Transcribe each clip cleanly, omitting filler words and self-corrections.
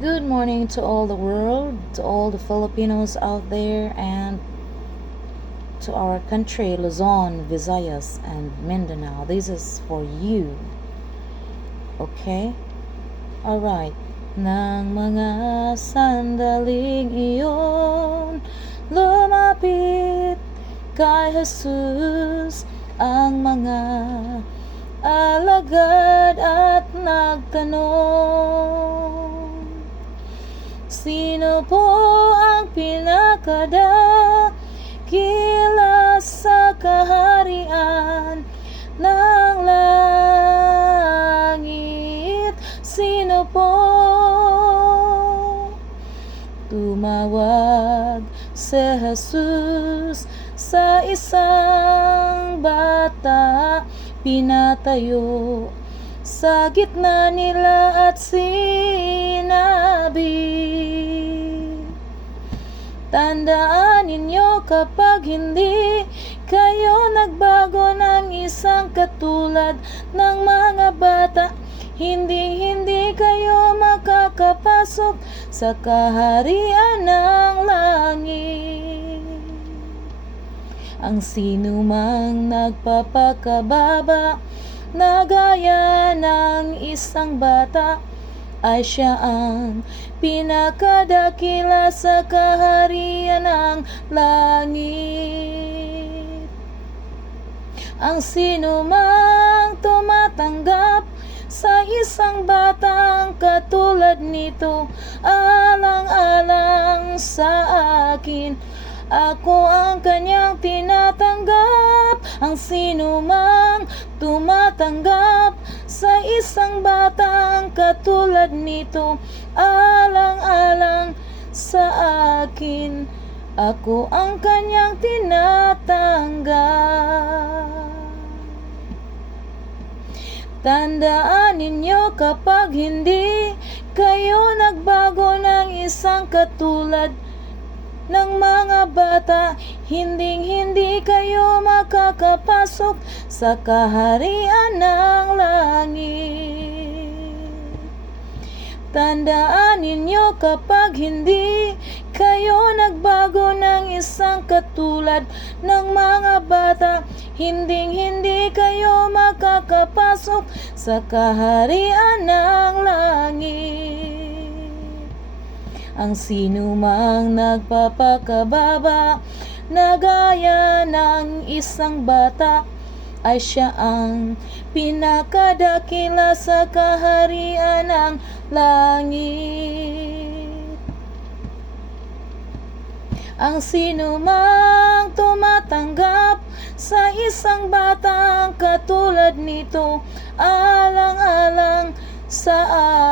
Good morning to all the world, to all the Filipinos out there, and to our country, Luzon, Visayas, and Mindanao. This is for you. Okay? Alright. Nang mga sandaling iyon lumapit kay Jesus ang mga alagad at nagtanong, sino po ang pinakadakila sa kaharian ng langit? Sino po? Tumawag si Jesus sa isang bata, pinatayo sa gitna nila at sinabi, tandaan ninyo kapag hindi kayo nagbago ng isang katulad ng mga bata, hindi kayo makakapasok sa kaharian ng langit. Ang sinumang nagpapakababa na gaya ng isang bata ay siya ang pinakadakila sa kaharian ng langit. Ang sinumang tumatanggap sa isang batang katulad nito, alang-alang sa akin, ako ang kanyang tinatanggap. Ang sinumang tumatanggap sa isang batang katulad nito, alang-alang sa akin, ako ang kanyang tinatanggap. Tandaan ninyo kapag hindi kayo nagbago ng isang katulad ng mga bata, hindi kayo makakapasok sa kaharian ng langit. Tandaan ninyo kapag hindi kayo nagbago ng isang katulad ng mga bata, hindi kayo makakapasok sa kaharian ng langit. Ang sinumang nagpapakababa na gaya ng isang bata ay siya ang pinakadakila sa kaharian ng langit. Ang sinumang tumatanggap sa isang batang katulad nito, alang-alang sa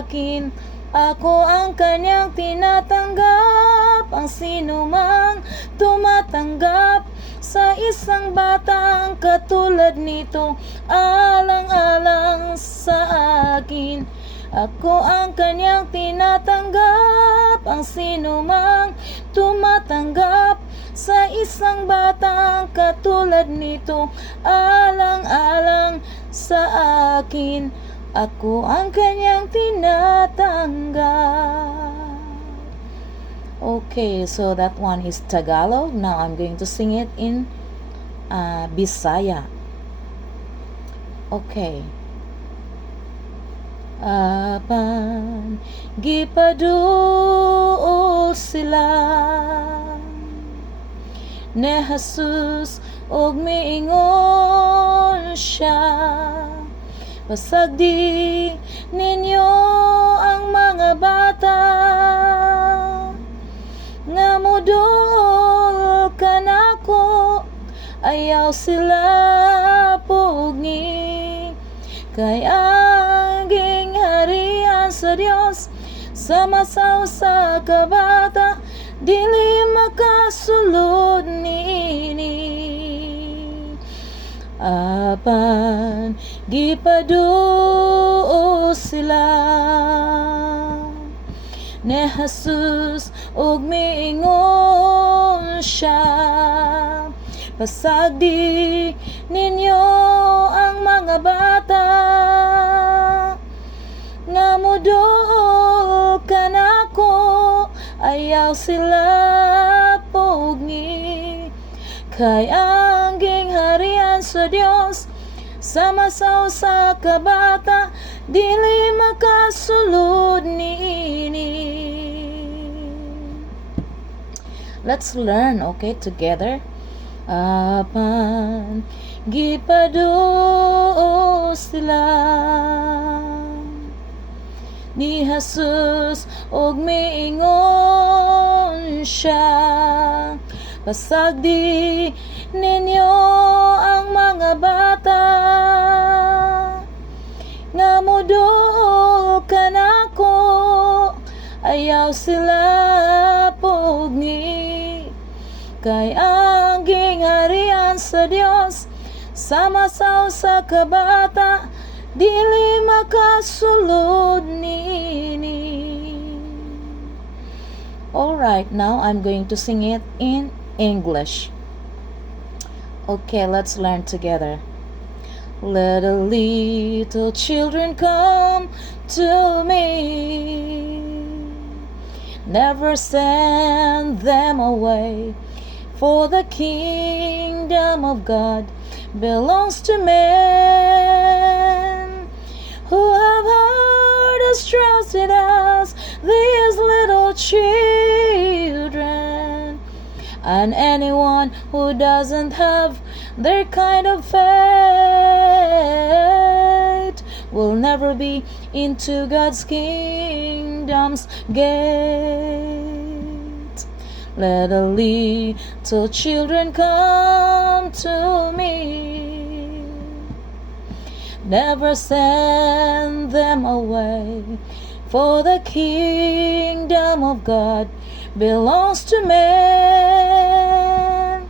akin, ako ang kanyang tinatanggap. Ang sinumang tumatanggap sa isang batang katulad nito, alang-alang sa akin, ako ang kanyang tinatanggap. Ang sinumang tumatanggap sa isang batang katulad nito, alang-alang sa akin, ako ang kanyang tinatanggap. Okay, so that one is Tagalog. Now I'm going to sing it in Bisaya. Okay. Apan gipaduol sila ni Jesus og miingon siya, pasagdi ninyo ang mga bata nga modol kanako, ayaw sila pugi, kay ang gingharian sa Dios sa masaw sa kabata, dili makasulod niini. Apan gipaduo sila ni Jesus ug miingon siya, pasagdi ninyo ang mga bata nga modol kana ayaw sila pugni. Kay ang gingharian sa Dios sama sa usa ka bata, dili makasulod niini. Let's learn, okay, together. Apan gipadoo sila ni Jesus og miingon siya, pasag di ninyo ang mga bata nga modol kanako, ayaw sila pugni. Kay ang gingharian sa Dios sama sa usa ka bata, dili makasulod niini. Alright, now I'm going to sing it in English. Okay, let's learn together. Let the little children come to me. Never send them away, for the kingdom of God belongs to men who have heard us, trusted us, these little children. And anyone who doesn't have their kind of faith will never be into God's kingdom's gate. Let the little children come to me. Never send them away, for the kingdom of God belongs to men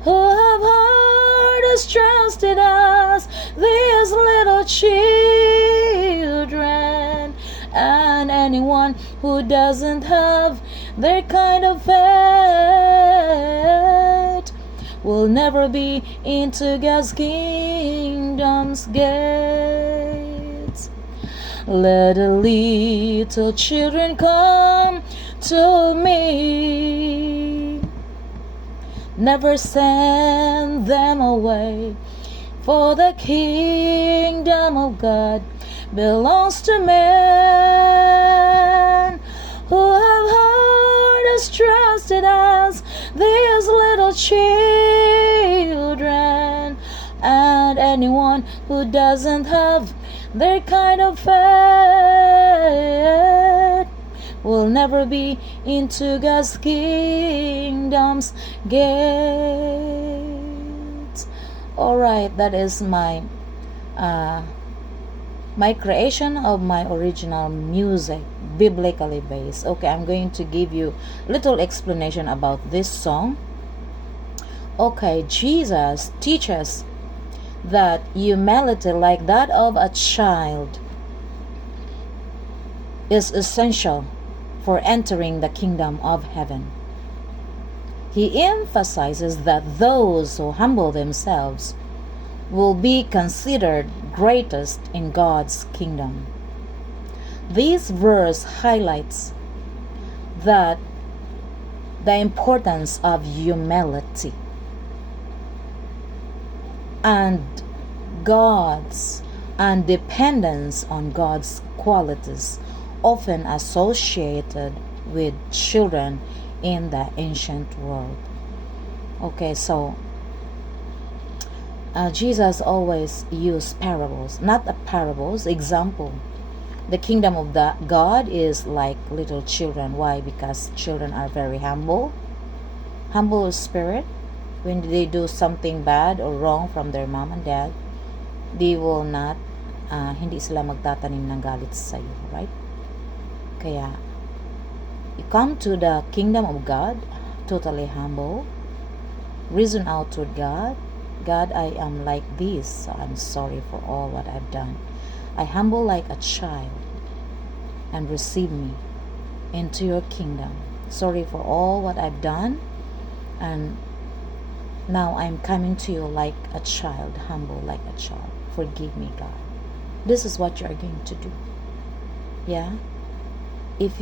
who have heard us, trusted us, these little children. And anyone who doesn't have their kind of faith will never be into God's kingdom's gates. Let the little children come to me. Never send them away, for the kingdom of God belongs to men who have heard us, trusted us, these little children. And anyone who doesn't have their kind of faith will never be into God's kingdom's gates. Alright, that is my creation of my original music, biblically based. Okay, I'm going to give you little explanation about this song. Okay, Jesus teaches that humility like that of a child is essential for entering the kingdom of heaven. He emphasizes that those who humble themselves will be considered greatest in God's kingdom. This verse highlights that the importance of humility and dependence on God's qualities, often associated with children in the ancient world. Okay, so Jesus always used parables, not parables, example. The kingdom of God is like little children. Why? Because children are very humble spirit. When they do something bad or wrong from their mom and dad, they will not, hindi sila magtatanim ng galit sa iyo, right? Kaya, you come to the kingdom of God, totally humble, reason out to God, I am like this, so I'm sorry for all what I've done. I humble like a child, and receive me into your kingdom. Sorry for all what I've done, and now I'm coming to you like a child, humble like a child. Forgive me, God. This is what you are going to do. Yeah? If